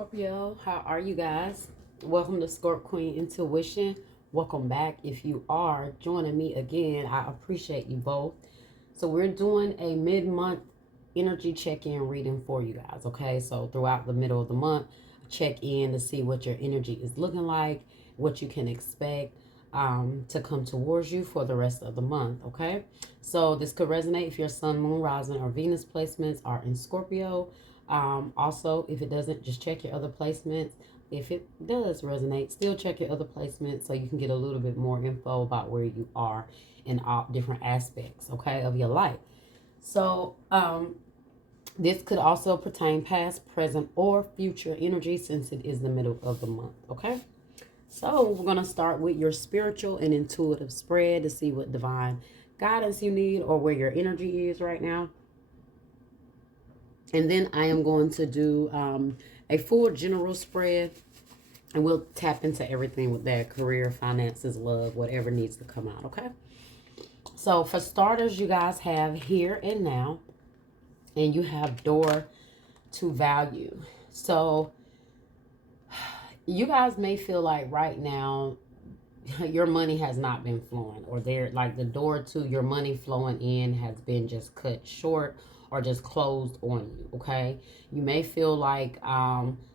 Scorpio, how are you guys? Welcome to Scorp Queen Intuition. Welcome back. If you are joining me again, I appreciate you both. So we're doing a mid-month energy check-in reading for you guys, okay? So throughout the middle of the month, check in to see what your energy is looking like, what you can expect to come towards you for the rest of the month, okay? So this could resonate if your sun, moon, rising, or Venus placements are in Scorpio. Also, if it doesn't, just check your other placements. If it does resonate, still check your other placements so you can get a little bit more info about where you are in all different aspects, okay, of your life. So, this could also pertain past, present, or future energy since it is the middle of the month, okay? So, we're going to start with your spiritual and intuitive spread to see what divine guidance you need or where your energy is right now. And then I am going to do a full general spread, and we'll tap into everything with that: career, finances, love, whatever needs to come out, okay? So for starters, you guys have here and now, and you have door to value. So you guys may feel like right now your money has not been flowing, or there, like the door to your money flowing in has been just cut short or just closed on you, okay? You may feel like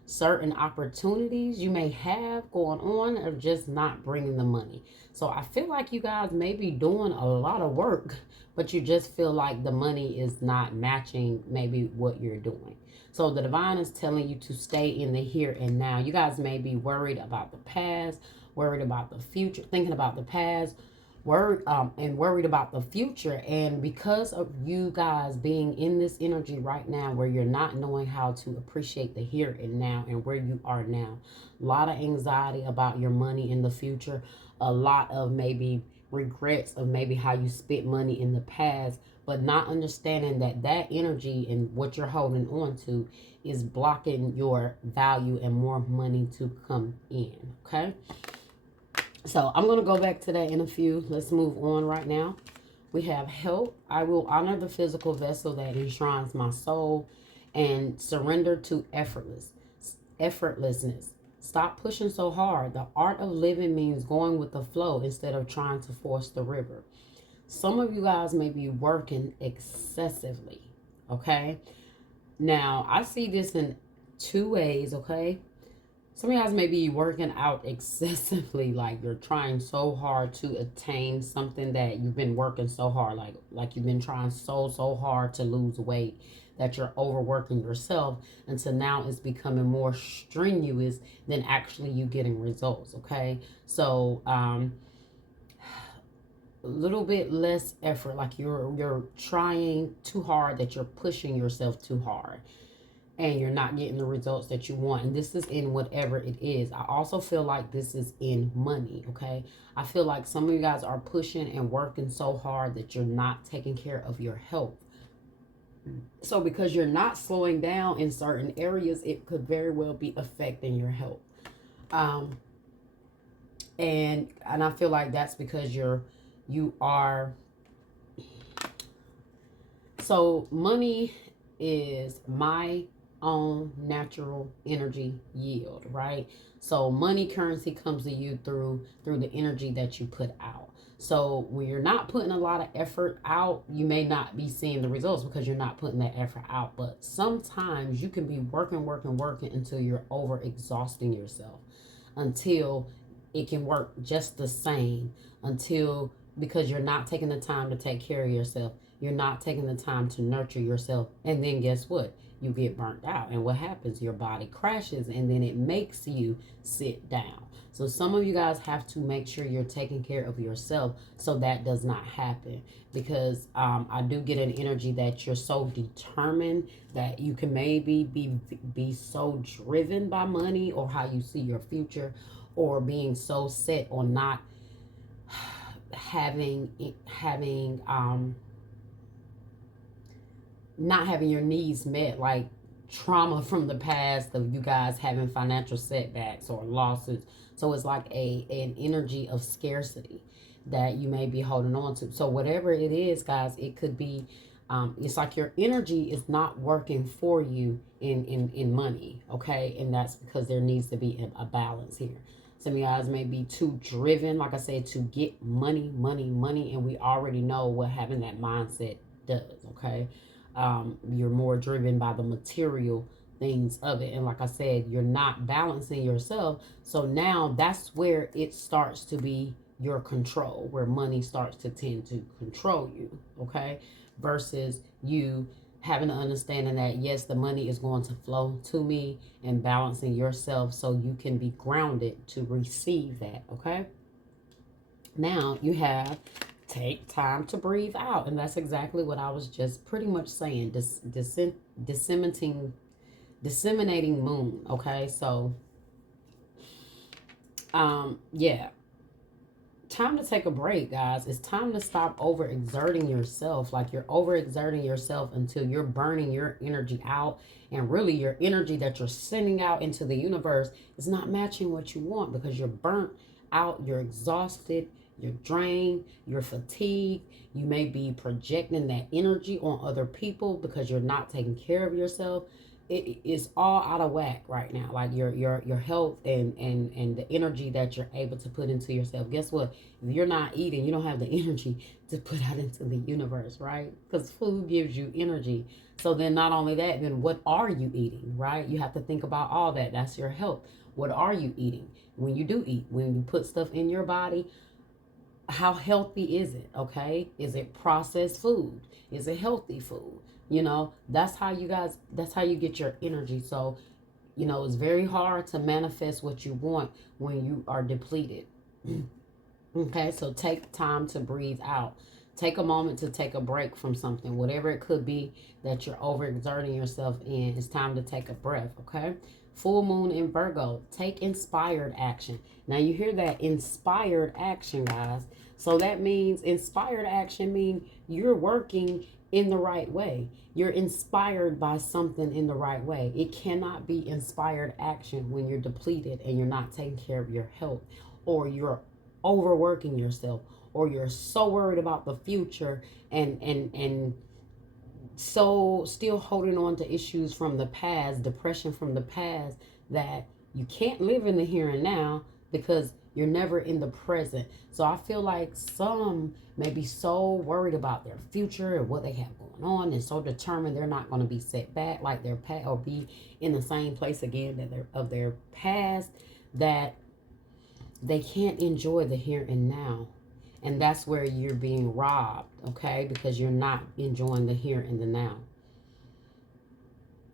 certain opportunities you may have going on are just not bringing the money. So I feel like you guys may be doing a lot of work, but you just feel like the money is not matching maybe what you're doing. So the divine is telling you to stay in the here and now. You guys may be worried about the past, worried about the future, thinking about the past, worried about the future. And because of you guys being in this energy right now where you're not knowing how to appreciate the here and now and where you are now, a lot of anxiety about your money in the future, a lot of maybe regrets of maybe how you spent money in the past, but not understanding that that energy and what you're holding on to is blocking your value and more money to come in, okay? So I'm going to go back to that in a few. Let's move on right now. We have help. I will honor the physical vessel that enshrines my soul and surrender to effortlessness. Stop pushing so hard. The art of living means going with the flow instead of trying to force the river. Some of you guys may be working excessively, okay? Now, I see this in two ways, okay? Some of you guys may be working out excessively, like you're trying so hard to attain something that you've been working so hard, like you've been trying so hard to lose weight that you're overworking yourself until now it's becoming more strenuous than actually you getting results, okay? So, a little bit less effort, like you're trying too hard, that you're pushing yourself too hard and you're not getting the results that you want. And this is in whatever it is. I also feel like this is in money, okay? I feel like some of you guys are pushing and working so hard that you're not taking care of your health. So because you're not slowing down in certain areas, it could very well be affecting your health. And I feel like that's because you are, so money is my own natural energy yield, right? So money, currency comes to you through the energy that you put out. So when you're not putting a lot of effort out, you may not be seeing the results because you're not putting that effort out. But sometimes you can be working until you're over exhausting yourself, until it can work just the same, until, because you're not taking the time to take care of yourself. You're not taking the time to nurture yourself. And then guess what? You get burnt out. And what happens? Your body crashes and then it makes you sit down. So some of you guys have to make sure you're taking care of yourself so that does not happen. Because I do get an energy that you're so determined that you can maybe be so driven by money or how you see your future, or being so set on not having not having your needs met, like trauma from the past of you guys having financial setbacks or losses. So it's like an energy of scarcity that you may be holding on to. So whatever it is, guys, it could be It's like your energy is not working for you in money, okay? And that's because there needs to be a balance here. Some of you guys may be too driven, like I said, to get money, money, money, and we already know what having that mindset does, okay? You're more driven by the material things of it. And like I said, you're not balancing yourself. So now that's where it starts to be your control, where money starts to tend to control you, okay? Versus you having an understanding that yes, the money is going to flow to me, and balancing yourself so you can be grounded to receive that, okay? Now you have take time to breathe out, and that's exactly what I was just pretty much saying. Disseminating moon, okay? So yeah, time to take a break, guys. It's time to stop overexerting yourself. Like you're overexerting yourself until you're burning your energy out, and really your energy that you're sending out into the universe is not matching what you want, because you're burnt out, you're exhausted, you're drained, you're fatigued. You may be projecting that energy on other people because you're not taking care of yourself. It is all out of whack right now. Like your health and the energy that you're able to put into yourself. Guess what? If you're not eating, you don't have the energy to put out into the universe, right? Because food gives you energy. So then not only that, then what are you eating, right? You have to think about all that. That's your health. What are you eating? When you do eat, when you put stuff in your body, how healthy is it? Okay, is it processed food? Is it healthy food? You know, that's how you get your energy. So you know, it's very hard to manifest what you want when you are depleted. Okay, so take time to breathe out. Take a moment to take a break from something, whatever it could be that you're overexerting yourself in. It's time to take a breath, okay? Full moon in Virgo. Take inspired action. Now you hear that, inspired action, guys. So that means inspired action means you're working in the right way. You're inspired by something in the right way. It cannot be inspired action when you're depleted and you're not taking care of your health, or you're overworking yourself, or you're so worried about the future and so still holding on to issues from the past, depression from the past, that you can't live in the here and now because you're never in the present. So I feel like some may be so worried about their future and what they have going on, and so determined they're not going to be set back like their past, or be in the same place again that they're of their past, that they can't enjoy the here and now. And that's where you're being robbed, okay? Because you're not enjoying the here and the now.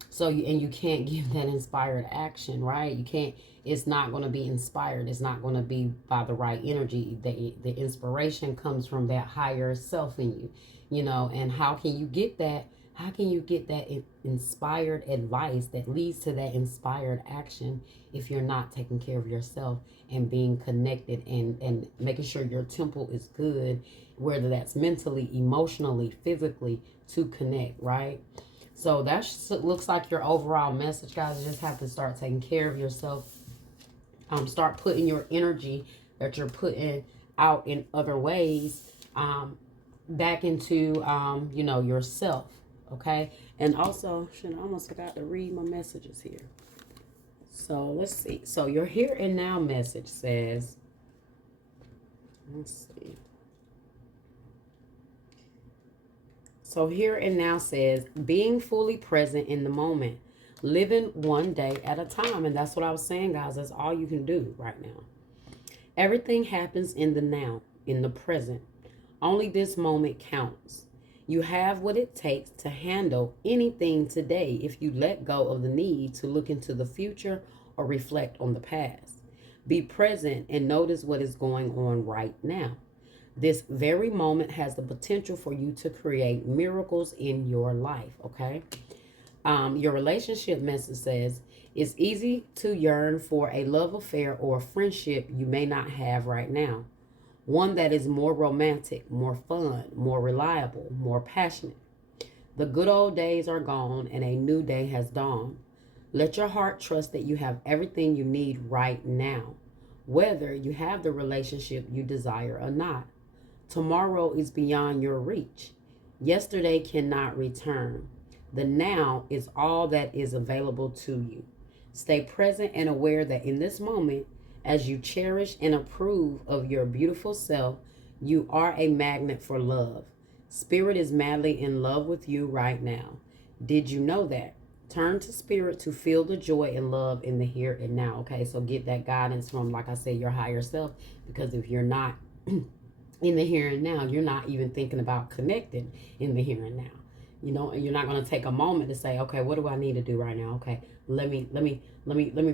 So, you can't give that inspired action, right? You can't, it's not going to be inspired. It's not going to be by the right energy. The inspiration comes from that higher self in you, you know. And how can you get that? How can you get that inspired advice that leads to that inspired action if you're not taking care of yourself and being connected and making sure your temple is good, whether that's mentally, emotionally, physically, to connect, right? So that looks like your overall message, guys. You just have to start taking care of yourself. Start putting your energy that you're putting out in other ways back into, you know, yourself. Okay. And also, shit, I almost forgot to read my messages here. So let's see. So your here and now message says, let's see. So here and now says, being fully present in the moment, living one day at a time. And that's what I was saying, guys. That's all you can do right now. Everything happens in the now, in the present. Only this moment counts. You have what it takes to handle anything today if you let go of the need to look into the future or reflect on the past. Be present and notice what is going on right now. This very moment has the potential for you to create miracles in your life, okay? Your relationship message says, it's easy to yearn for a love affair or a friendship you may not have right now. One that is more romantic, more fun, more reliable, more passionate. The good old days are gone and a new day has dawned. Let your heart trust that you have everything you need right now, whether you have the relationship you desire or not. Tomorrow is beyond your reach. Yesterday cannot return. The now is all that is available to you. Stay present and aware that in this moment, as you cherish and approve of your beautiful self, you are a magnet for love. Spirit is madly in love with you right now. Did you know that? Turn to spirit to feel the joy and love in the here and now. Okay, so get that guidance from, like I said, your higher self. Because if you're not in the here and now, you're not even thinking about connecting in the here and now. You know, and you're not going to take a moment to say, okay, what do I need to do right now? Okay, let me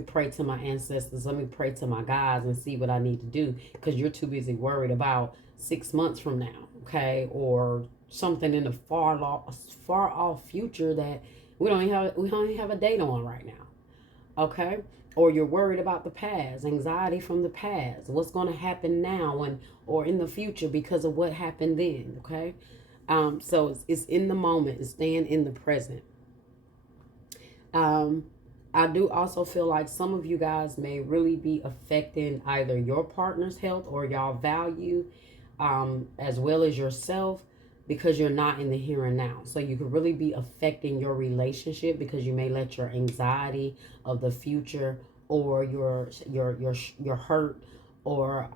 pray to my ancestors. Let me pray to my guides and see what I need to do, because you're too busy worried about 6 months from now, okay, or something in the far off future that we don't even have a date on right now, okay? Or you're worried about the past, anxiety from the past, what's going to happen now and or in the future because of what happened then, okay? So it's in the moment, it's staying in the present. I do also feel like some of you guys may really be affecting either your partner's health or y'all value, as well as yourself, because you're not in the here and now. So you could really be affecting your relationship because you may let your anxiety of the future or your hurt or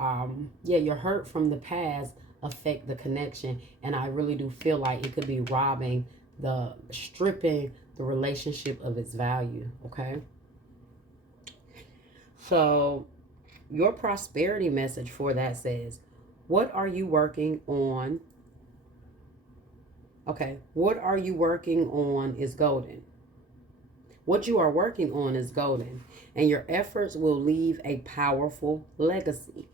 your hurt from the past affect the connection. And I really do feel like it could be stripping the relationship of its value, okay? So your prosperity message for that says, what are you working on? Okay, what are you working on is golden. What you are working on is golden, and your efforts will leave a powerful legacy.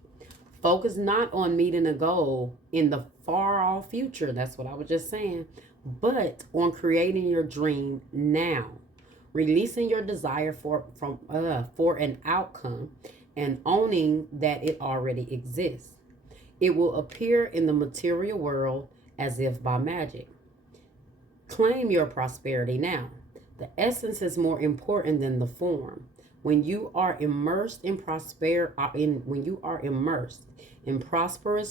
Focus not on meeting a goal in the far off future, that's what I was just saying, but on creating your dream now, releasing your desire for an outcome and owning that it already exists. It will appear in the material world as if by magic. Claim your prosperity now. The essence is more important than the form. When you are immersed in prosperous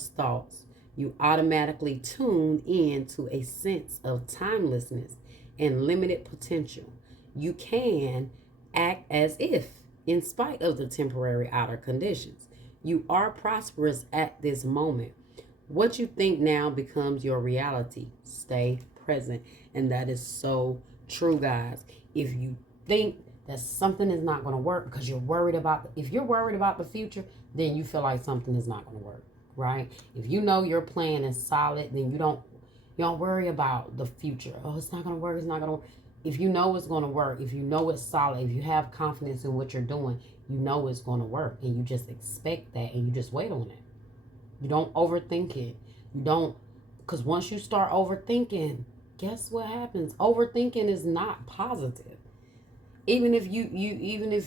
thoughts, you automatically tune in to a sense of timelessness and limited potential. You can act as if, in spite of the temporary outer conditions, you are prosperous at this moment. What you think now becomes your reality. Stay present. And that is so true, guys. If you think that something is not going to work because you're worried about, if you're worried about the future, then you feel like something is not going to work, right? If you know your plan is solid, then you don't worry about the future. Oh, it's not going to work. It's not going to work. If you know it's going to work, if you know it's solid, if you have confidence in what you're doing, you know it's going to work, and you just expect that and you just wait on it. You don't overthink it. You don't, because once you start overthinking, guess what happens? Overthinking is not positive. Even if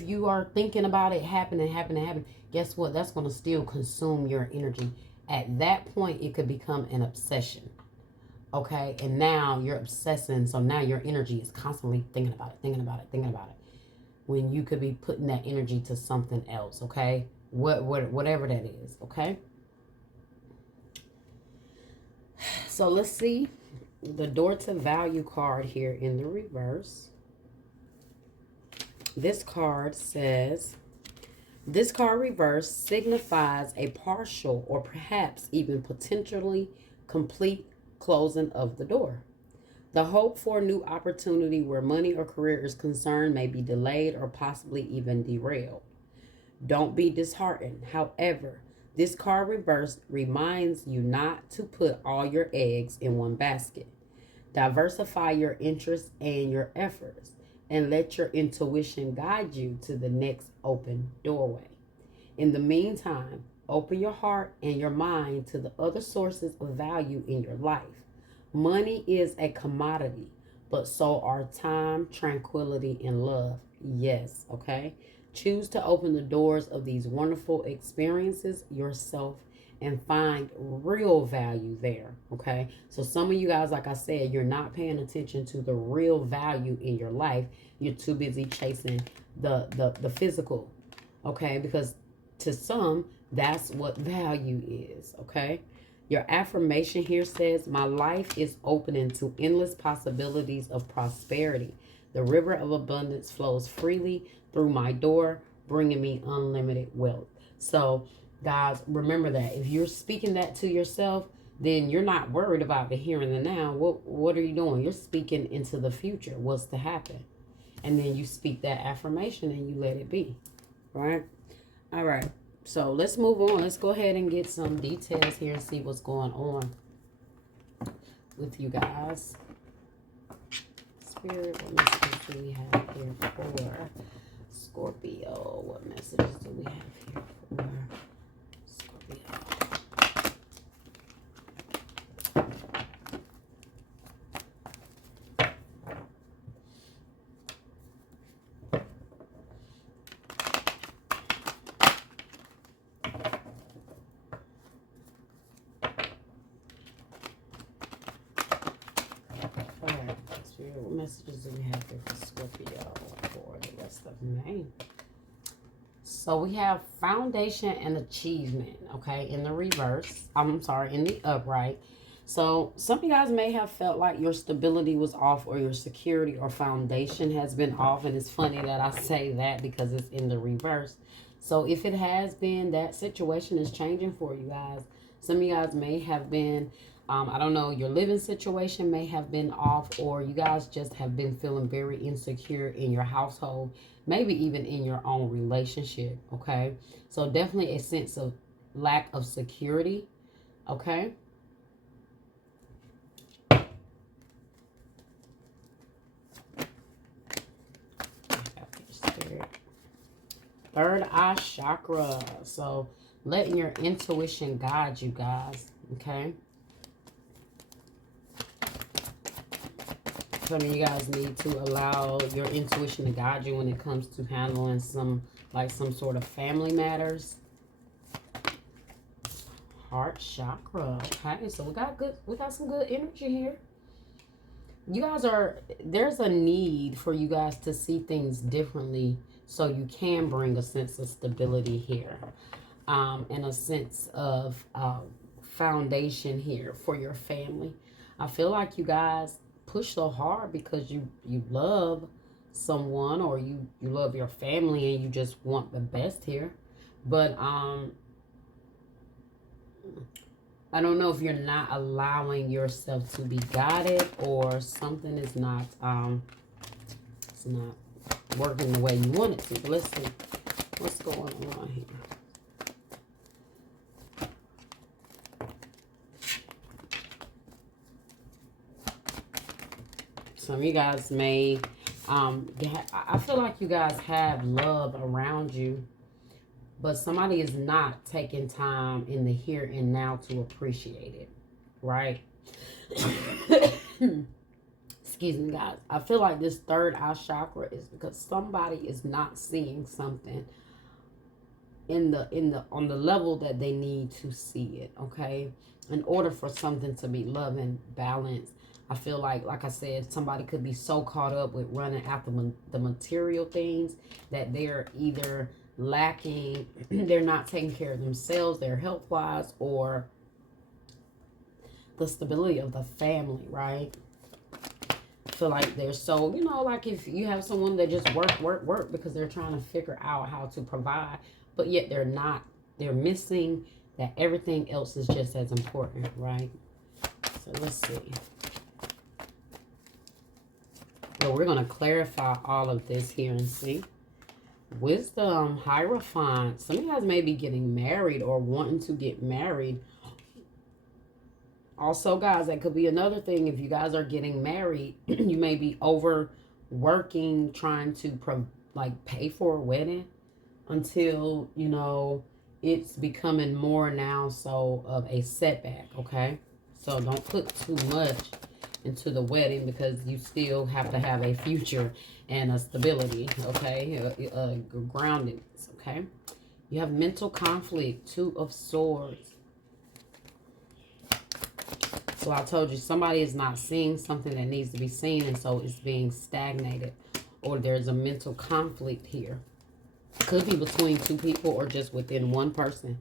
you are thinking about it happening, guess what? That's going to still consume your energy. At that point, it could become an obsession. Okay? And now you're obsessing, so now your energy is constantly thinking about it. When you could be putting that energy to something else, okay? Whatever that is, okay? So let's see the door to value card here in the reverse. This card says, this card reverse signifies a partial or perhaps even potentially complete closing of the door. The hope for a new opportunity where money or career is concerned may be delayed or possibly even derailed. Don't be disheartened. However, this card reverse reminds you not to put all your eggs in one basket. Diversify your interests and your efforts, and let your intuition guide you to the next open doorway. In the meantime, open your heart and your mind to the other sources of value in your life. Money is a commodity, but so are time, tranquility, and love. Yes, okay? Choose to open the doors of these wonderful experiences yourself and find real value there, okay? So some of you guys, like I said, you're not paying attention to the real value in your life. You're too busy chasing the physical, okay? Because to some, that's what value is, okay? Your affirmation here says, my life is opening to endless possibilities of prosperity. The river of abundance flows freely through my door, bringing me unlimited wealth. So, guys, remember that. If you're speaking that to yourself, then you're not worried about the here and the now. What are you doing? You're speaking into the future, what's to happen. And then you speak that affirmation and you let it be. Right? All right. So let's move on. Let's go ahead and get some details here and see what's going on with you guys. Spirit, what messages do we have here for Scorpio? What messages do we have here for Scorpio? What messages do we have here for Scorpio for the rest of May? So we have foundation and achievement, okay, in the reverse. I'm sorry, in the upright. So some of you guys may have felt like your stability was off or your security or foundation has been off. And it's funny that I say that because it's in the reverse. So if it has been, that situation is changing for you guys. Some of you guys may have been, I don't know, your living situation may have been off, or you guys just have been feeling very insecure in your household, maybe even in your own relationship, okay? So definitely a sense of lack of security, okay? Third eye chakra. So letting your intuition guide you guys, okay? Some of you guys need to allow your intuition to guide you when it comes to handling some sort of family matters. Heart chakra. Okay, so we got some good energy here. You guys there's a need for you guys to see things differently so you can bring a sense of stability here. And a sense of foundation here for your family. I feel like you guys push so hard because you love someone, or you love your family and you just want the best here. But I don't know if you're not allowing yourself to be guided, or something is not it's not working the way you want it to. But let's see what's going on here. Some of you guys may, I feel like you guys have love around you, but somebody is not taking time in the here and now to appreciate it, right? Excuse me, guys. I feel like this third eye chakra is because somebody is not seeing something on the level that they need to see it, okay? In order for something to be love and balanced, I feel like I said, somebody could be so caught up with running after the material things that they're either lacking, they're not taking care of themselves, their health-wise, or the stability of the family, right? I feel like they're so, like if you have someone that just work because they're trying to figure out how to provide, but yet they're missing that everything else is just as important, right? So let's see. So we're going to clarify all of this here and see. Wisdom, Hierophant. Some of you guys may be getting married or wanting to get married. Also, guys, that could be another thing. If you guys are getting married, you may be overworking, trying to pay for a wedding until, it's becoming more now so of a setback, okay? So don't put too much into the wedding because you still have to have a future and a stability, okay? Grounded, okay? You have mental conflict, Two of Swords. So I told you, somebody is not seeing something that needs to be seen, and so it's being stagnated, or there's a mental conflict here. Could be between two people or just within one person.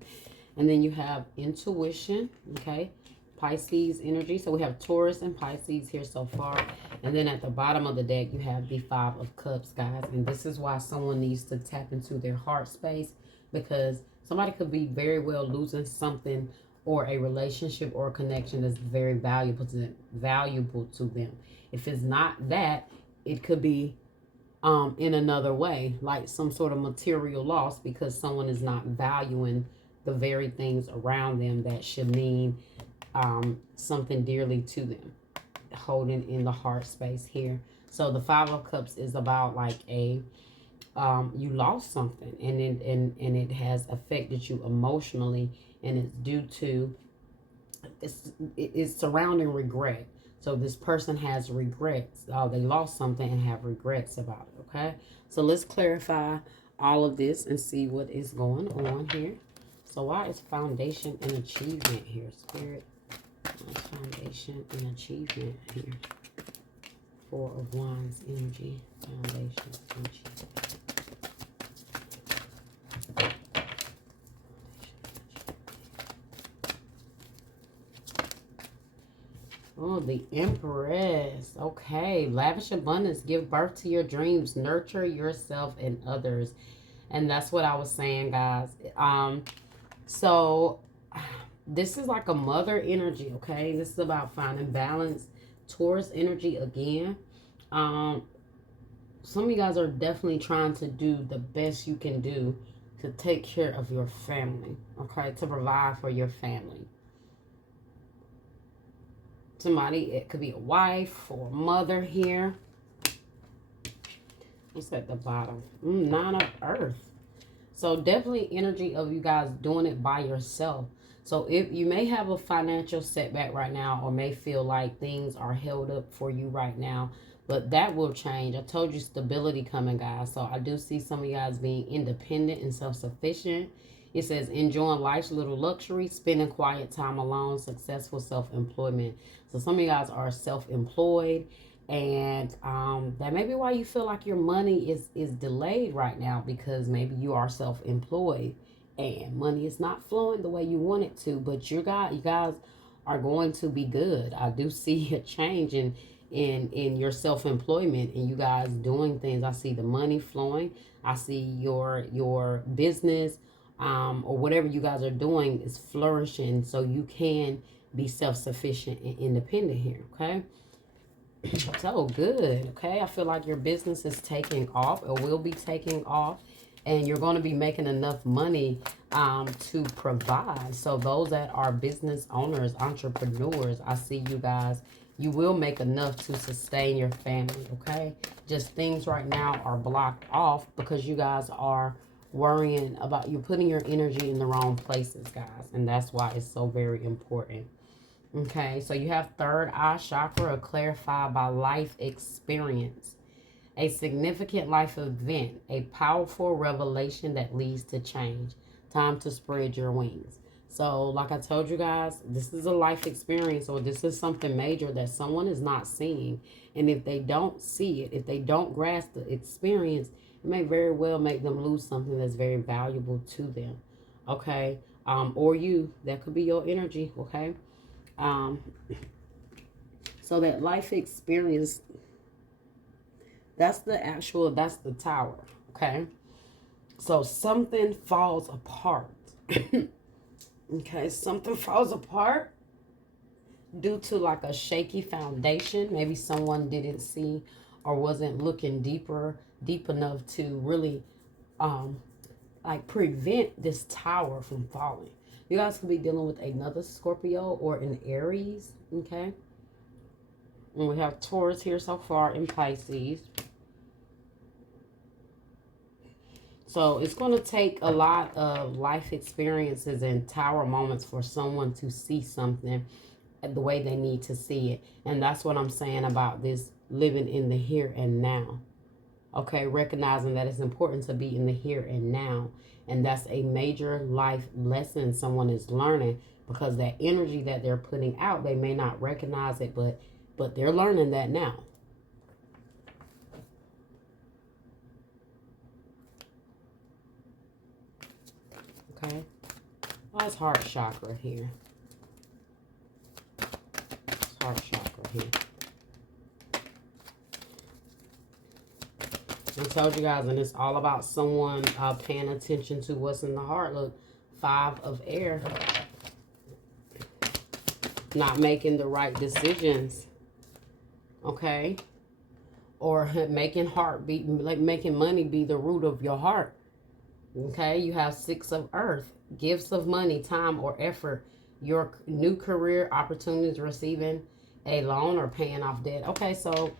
And then you have intuition, okay? Pisces energy. So we have Taurus and Pisces here so far. And then at the bottom of the deck, you have the Five of Cups, guys. And this is why someone needs to tap into their heart space, because somebody could be very well losing something, or a relationship or a connection that's very valuable to them. If it's not that, it could be in another way, like some sort of material loss, because someone is not valuing the very things around them that should mean something dearly to them, holding in the heart space here. So the Five of Cups is about like a you lost something, and it has affected you emotionally, and it's due to it's surrounding regret. So this person has regrets. They lost something and have regrets about it. Okay, so let's clarify all of this and see what is going on here. So why is foundation and achievement here, Spirit? Foundation and achievement here. Four of Wands energy. Foundation and achievement. Oh, the Empress. Okay. Lavish abundance. Give birth to your dreams. Nurture yourself and others. And that's what I was saying, guys. So this is like a mother energy, okay? This is about finding balance. Taurus energy again. Some of you guys are definitely trying to do the best you can do to take care of your family, okay? To provide for your family. Somebody, it could be a wife or a mother here. What's at the bottom? Nine of Earth. So definitely energy of you guys doing it by yourself. So if you may have a financial setback right now, or may feel like things are held up for you right now, but that will change. I told you stability coming, guys. So I do see some of you guys being independent and self-sufficient. It says enjoying life's little luxury, spending quiet time alone, successful self-employment. So some of you guys are self-employed, and that may be why you feel like your money is delayed right now, because maybe you are self-employed and money is not flowing the way you want it to. But you guys are going to be good. I do see a change in your self-employment and you guys doing things. I see the money flowing. I see your business or whatever you guys are doing is flourishing, so you can be self-sufficient and independent here, okay? So good, okay? I feel like your business is taking off, or will be taking off, and you're going to be making enough money to provide. So those that are business owners, entrepreneurs, I see you guys, you will make enough to sustain your family, okay? Just things right now are blocked off because you guys are worrying about, you're putting your energy in the wrong places, guys, and that's why it's so very important. Okay, so you have third eye chakra, clarified by life experience, a significant life event, a powerful revelation that leads to change. Time to spread your wings. So like I told you guys, this is a life experience, or this is something major that someone is not seeing. And if they don't see it, if they don't grasp the experience, it may very well make them lose something that's very valuable to them. Okay, or you, that could be your energy. Okay. So that life experience, that's the tower, okay? So something falls apart. Okay, something falls apart due to like a shaky foundation. Maybe someone didn't see or wasn't looking deep enough to really like prevent this tower from falling. You guys could be dealing with another Scorpio or an Aries, okay? And we have Taurus here so far in Pisces. So it's going to take a lot of life experiences and tower moments for someone to see something the way they need to see it. And that's what I'm saying about this living in the here and now. Okay, recognizing that it's important to be in the here and now. And that's a major life lesson someone is learning, because that energy that they're putting out, they may not recognize it, but they're learning that now. Okay. Why is heart chakra here? It's heart chakra here. I told you guys, and it's all about someone paying attention to what's in the heart. Look, 5 of air. Not making the right decisions. Okay? Or making making money be the root of your heart. Okay? You have 6 of earth. Gifts of money, time, or effort. Your new career opportunities, receiving a loan or paying off debt. Okay, so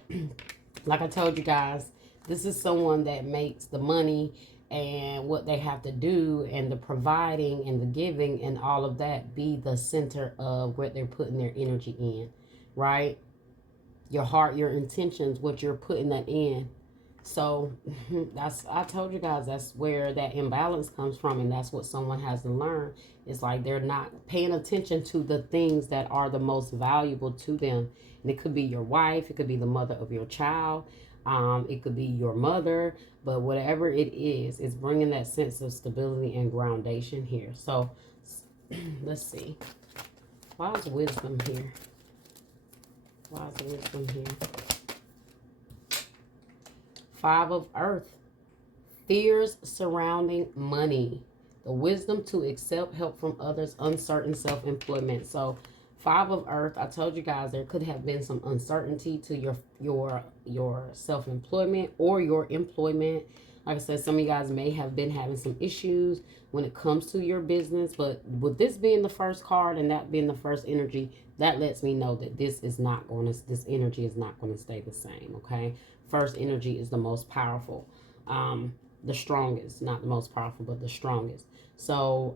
like I told you guys, this is someone that makes the money and what they have to do and the providing and the giving and all of that be the center of what they're putting their energy in, right? Your heart, your intentions, what you're putting that in. So I told you guys, that's where that imbalance comes from, and that's what someone has to learn. It's like they're not paying attention to the things that are the most valuable to them. And it could be your wife, it could be the mother of your child, it could be your mother, but whatever it is, it's bringing that sense of stability and groundation here. So let's see. Why is wisdom here? Why is wisdom here? 5 of earth. Fears surrounding money. The wisdom to accept help from others. Uncertain self-employment. So 5 of earth, I told you guys there could have been some uncertainty to your self-employment or your employment. Like I said, some of you guys may have been having some issues when it comes to your business, but with this being the first card and that being the first energy, that lets me know that this energy is not going to stay the same, okay? First energy is the most powerful, the strongest, not the most powerful, but the strongest. So,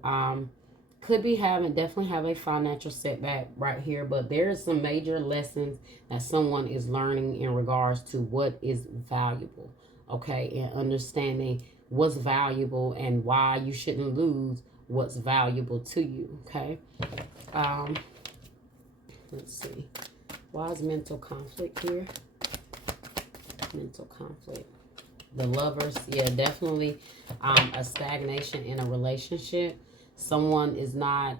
could be definitely have a financial setback right here, but there's some major lessons that someone is learning in regards to what is valuable, okay, and understanding what's valuable and why you shouldn't lose what's valuable to you, okay. Let's see, why is mental conflict here? Mental conflict. The lovers, yeah, definitely a stagnation in a relationship. Someone is not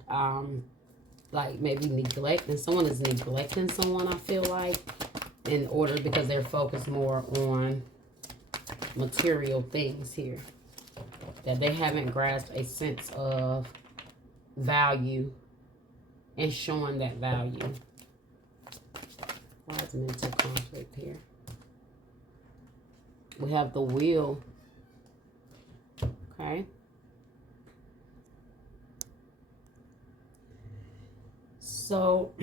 like maybe neglecting. Someone is neglecting someone, I feel like, in order because they're focused more on material things here. That they haven't grasped a sense of value and showing that value. Why is mental conflict here? We have the wheel. Okay. So,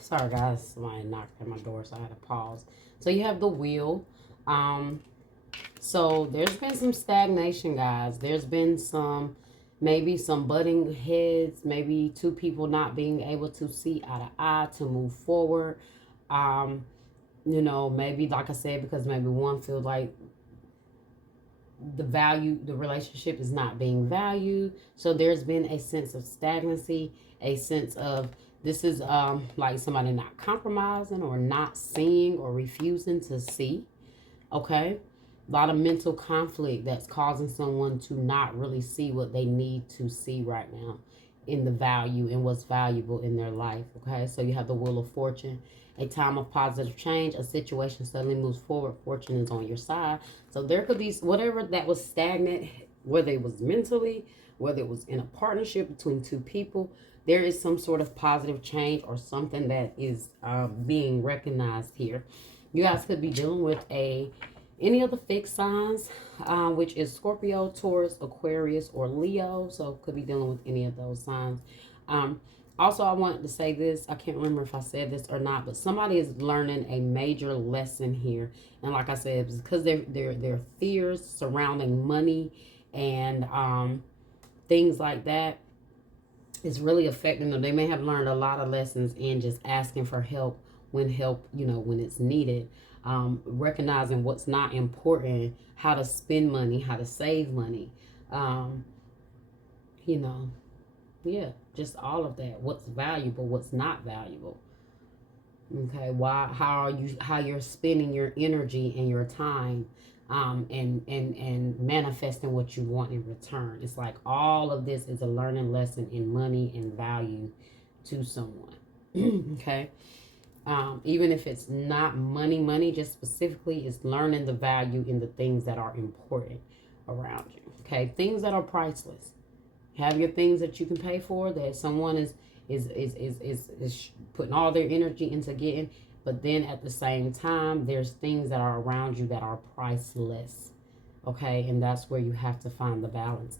sorry guys, somebody knocked at my door, so I had to pause. So you have the wheel. So there's been some stagnation, guys. There's been maybe some butting heads, maybe 2 people not being able to see eye to eye to move forward. You know, maybe like I said, because maybe one feels like the relationship is not being valued. So there's been a sense of stagnancy, a sense of this is like somebody not compromising or not seeing or refusing to see. Okay. A lot of mental conflict that's causing someone to not really see what they need to see right now in the value and what's valuable in their life. Okay. So you have the Wheel of Fortune. A time of positive change, a situation suddenly moves forward, fortune is on your side. So there could be whatever that was stagnant, whether it was mentally, whether it was in a partnership between 2 people, there is some sort of positive change or something that is being recognized here. You guys could be dealing with any of the fixed signs, which is Scorpio, Taurus, Aquarius, or Leo. So could be dealing with any of those signs. Also, I wanted to say this. I can't remember if I said this or not, but somebody is learning a major lesson here. And like I said, it's because their fears surrounding money and things like that is really affecting them. They may have learned a lot of lessons in just asking for help, when it's needed. Recognizing what's not important, how to spend money, how to save money. Yeah, just all of that. What's valuable, what's not valuable. Okay, how you're spending your energy and your time. and manifesting what you want in return. It's like all of this is a learning lesson in money and value to someone. Okay. Even if it's not money, just specifically, it's learning the value in the things that are important around you. Okay, things that are priceless. Have your things that you can pay for, that someone is putting all their energy into getting, but then at the same time, there's things that are around you that are priceless. Okay, and that's where you have to find the balance.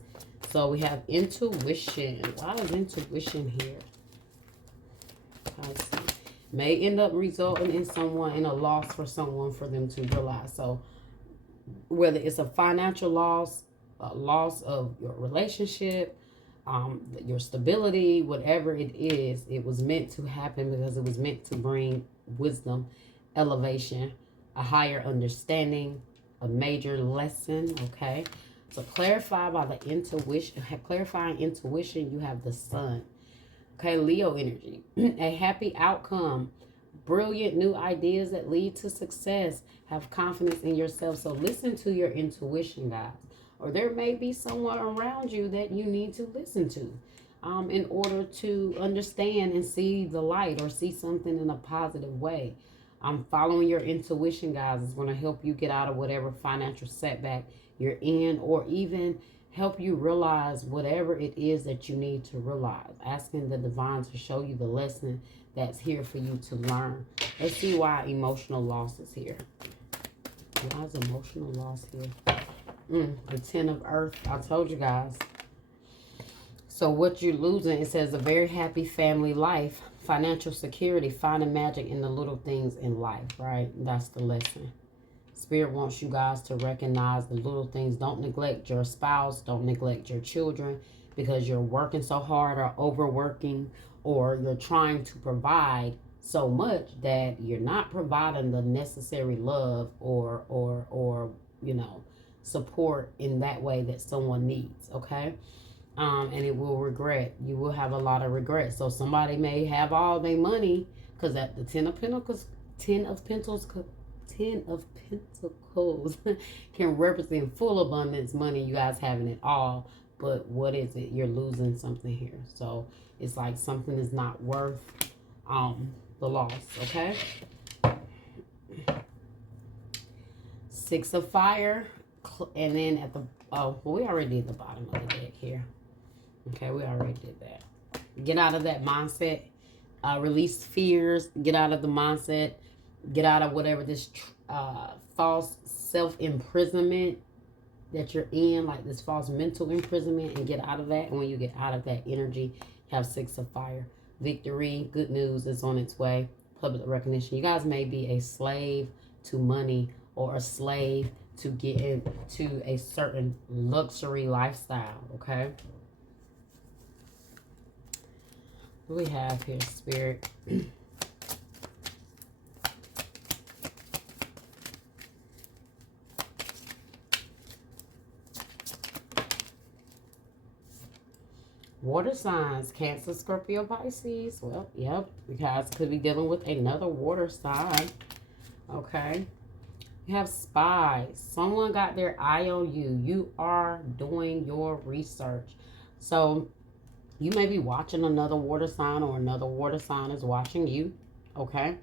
So we have intuition. Why is intuition here? I see. May end up resulting in a loss for someone for them to realize. So whether it's a financial loss, a loss of your relationship, your stability, whatever it is, it was meant to happen because it was meant to bring wisdom, elevation, a higher understanding, a major lesson. Okay, so clarify by the intuition, clarifying intuition. You have the sun. Okay, Leo energy, a happy outcome, brilliant new ideas that lead to success. Have confidence in yourself. So listen to your intuition, guys. Or there may be someone around you that you need to listen to in order to understand and see the light or see something in a positive way. Following your intuition, guys, is going to help you get out of whatever financial setback you're in, or even help you realize whatever it is that you need to realize. Asking the divine to show you the lesson that's here for you to learn. Let's see why emotional loss is here. Why is emotional loss here? The 10 of earth. I told you guys. So what you're losing, it says a very happy family life, financial security, finding magic in the little things in life, right? That's the lesson. Spirit wants you guys to recognize the little things. Don't neglect your spouse. Don't neglect your children because you're working so hard or overworking, or you're trying to provide so much that you're not providing the necessary love or support in that way that someone needs. Okay. And it will regret. You will have a lot of regret. So somebody may have all their money, because at the 10 of Pentacles can represent full abundance, money, you guys having it all. But what is it? You're losing something here. So it's like something is not worth the loss. Okay. 6 of fire. And then at the, we already did the bottom of the deck here. Okay, we already did that. Get out of that mindset. Release fears. Get out of the mindset. Get out of whatever this false self-imprisonment that you're in, like this false mental imprisonment, and get out of that. And when you get out of that energy, have 6 of fire. Victory, good news is on its way. Public recognition. You guys may be a slave to money, or a slave to get into a certain luxury lifestyle. Okay. What do we have here, Spirit? Water signs, Cancer, Scorpio, Pisces. Well, yep, you guys could be dealing with another water sign. Okay. You have spies. Someone got their eye on you. You are doing your research. So you may be watching another water sign, or another water sign is watching you. Okay.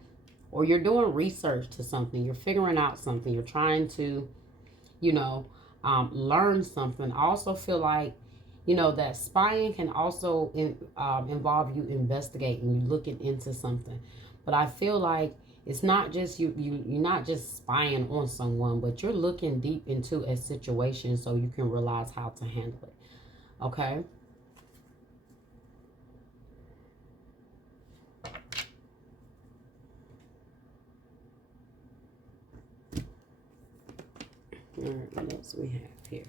Or you're doing research to something. You're figuring out something. You're trying to, learn something. I also feel like, that spying can also involve you investigating, you looking into something. But I feel like it's not just you're not just spying on someone, but you're looking deep into a situation so you can realize how to handle it. Okay. All right, what else we have here?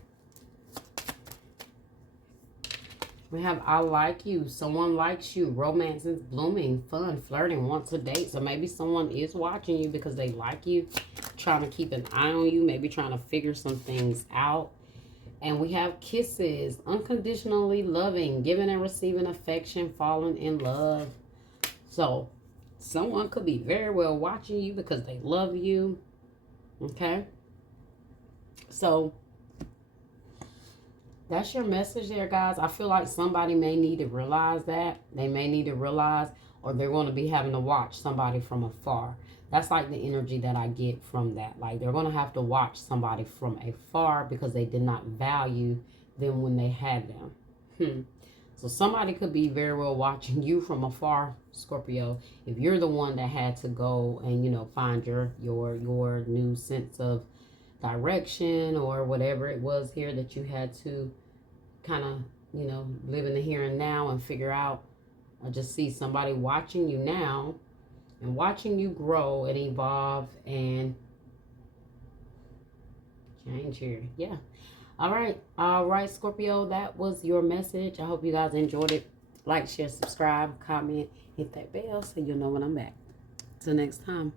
We have I like you. Someone likes you. Romance is blooming. Fun. Flirting. Wants a date. So maybe someone is watching you because they like you. Trying to keep an eye on you. Maybe trying to figure some things out. And we have kisses. Unconditionally loving. Giving and receiving affection. Falling in love. So someone could be very well watching you because they love you. Okay. So that's your message there, guys. I feel like somebody may need to realize that. They may need to realize, or they're going to be having to watch somebody from afar. That's like the energy that I get from that. Like they're going to have to watch somebody from afar because they did not value them when they had them. So somebody could be very well watching you from afar, Scorpio. If you're the one that had to go and, you know, find your new sense of direction or whatever it was here that you had to kind of, you know, live in the here and now and figure out. I just see somebody watching you now and watching you grow and evolve and change here. Yeah. All right, Scorpio, that was your message. I hope you guys enjoyed it. Like, share, subscribe, comment, hit that bell so you'll know when I'm back. Till next time.